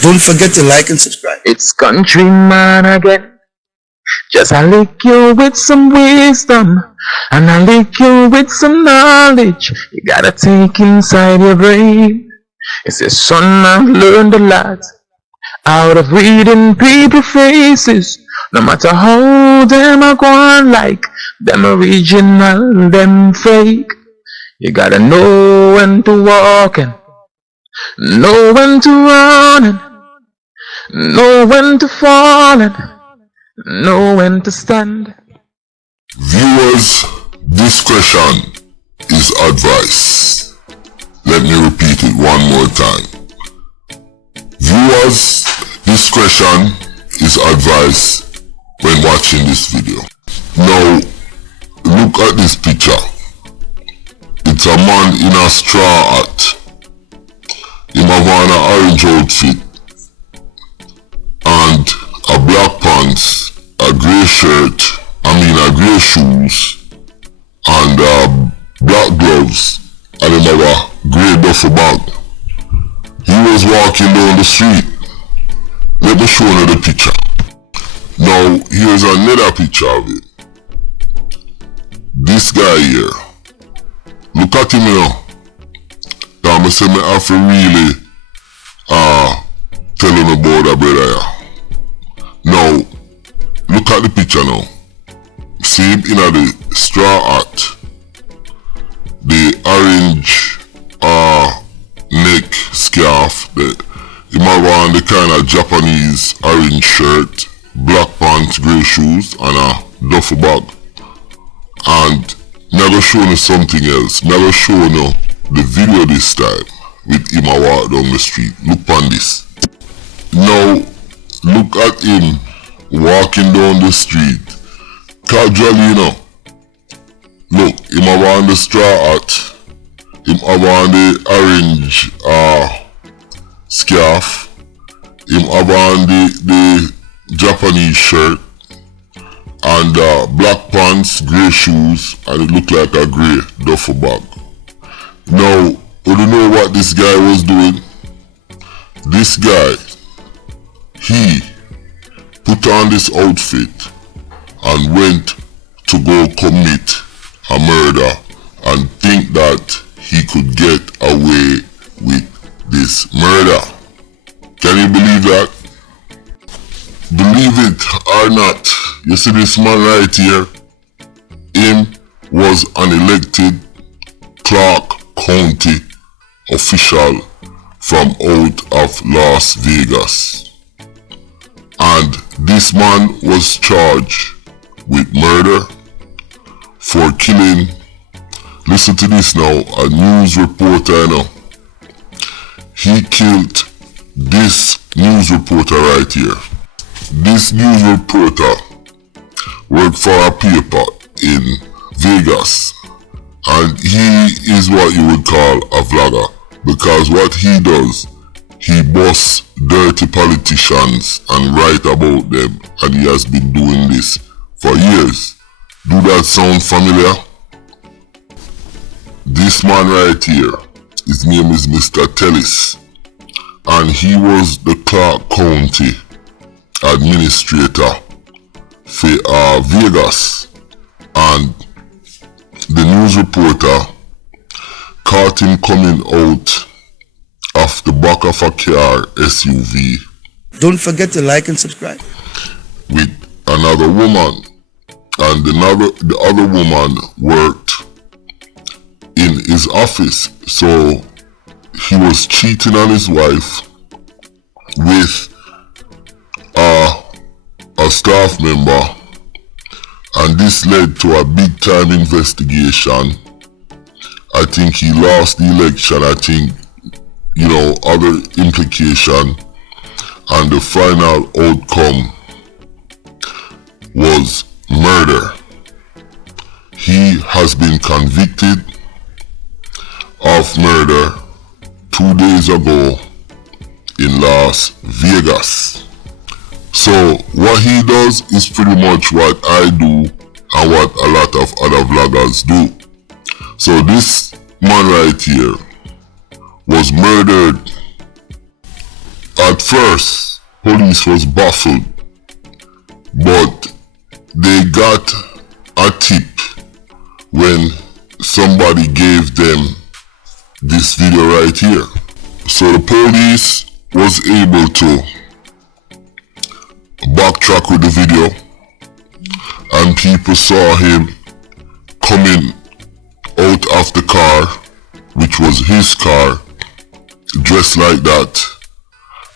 Don't forget to like and subscribe. It's countryman again. Just I lick you with some wisdom, and I lick you with some knowledge. You gotta take inside your brain. It says, son, I've learned a lot out of reading people faces. No matter how them are going, like them original, them fake. You gotta know when to walk and know when to run and know when to fall and know when to stand. Viewers' discretion is advice. Let me repeat it one more time. Viewers' discretion is advice when watching this video. Now, look at this picture. It's a man in a straw hat. He have on an orange outfit and a black pants, a grey shirt, a grey shoes, and black gloves, and he have a grey duffel bag. He was walking down the street. Let me show you the picture. Now, here's another picture of it. This guy here. Look at him now. I say me have to really tell him about that brother here. Now, look at the picture now. See him in the straw hat, the orange neck scarf, he have on the kind of Japanese orange shirt, black pants, grey shoes, and a duffel bag. And I'm going to show you something else. I'm going to show you the video this time with him walk down the street. Look on this. Now, look at him walking down the street. Casually, you know. Look, him have on the straw hat. Him have on the orange scarf. Him have on the Japanese shirt. And black pants, grey shoes, and it look like a grey duffel bag. Now, you know what this guy was doing? This guy, he put on this outfit and went to go commit a murder and think that he could get away with this murder. Can you believe that? Believe it or not, you see this man right here? Him was an elected Clark County official from out of Las Vegas. And this man was charged with murder for killing, listen to this now, a news reporter now. He killed this news reporter right here. This news reporter worked for a paper in Vegas. And he is what you would call a vlogger, because what he does, he busts dirty politicians and write about them, and he has been doing this for years. Do that sound familiar? This man right here, his name is Mr. Tellis, and he was the Clark County administrator for Vegas, and the news reporter caught him coming out of the back of a car SUV. Don't forget to like and subscribe. With another woman, and the other woman worked in his office, so he was cheating on his wife with a staff member. And this led to a big time investigation. I think he lost the election. I think, other implication. And the final outcome was murder. He has been convicted of murder 2 days ago in Las Vegas. So what he does is pretty much what I do and what a lot of other vloggers do. So this man right here was murdered At first, police was baffled, but they got a tip when somebody gave them this video right here. So the police was able to backtrack with the video, and people saw him coming out of the car, which was his car, dressed like that,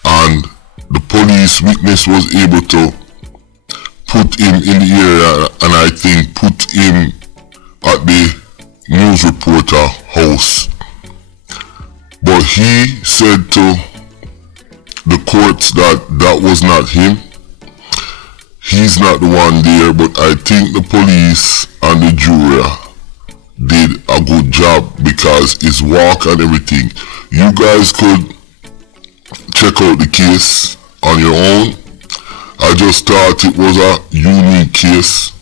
and the police witness was able to put him in the area, and I think put him at the news reporter house. But he said to the courts that that was not him. He's not the one there, but I think the police and the jury did a good job because his walk and everything. You guys could check out the case on your own. I just thought it was a unique case,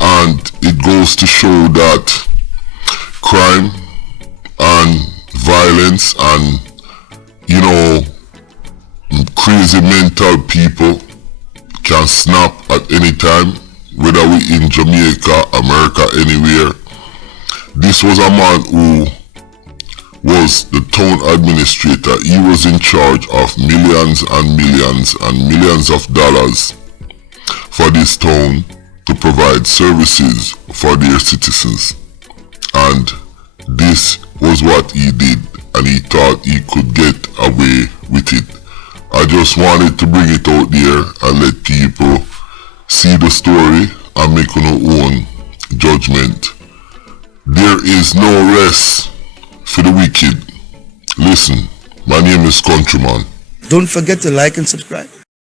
and it goes to show that crime and violence and, you know, crazy mental people can snap at any time, whether we in Jamaica, America, anywhere. This was a man who was the town administrator. He was in charge of millions and millions and millions of dollars for this town to provide services for their citizens. And this was what he did, and he thought he could get away with it. I just wanted to bring it out there and let people see the story and make their own judgment. There is no rest for the wicked. Listen, my name is Countryman. Don't forget to like and subscribe.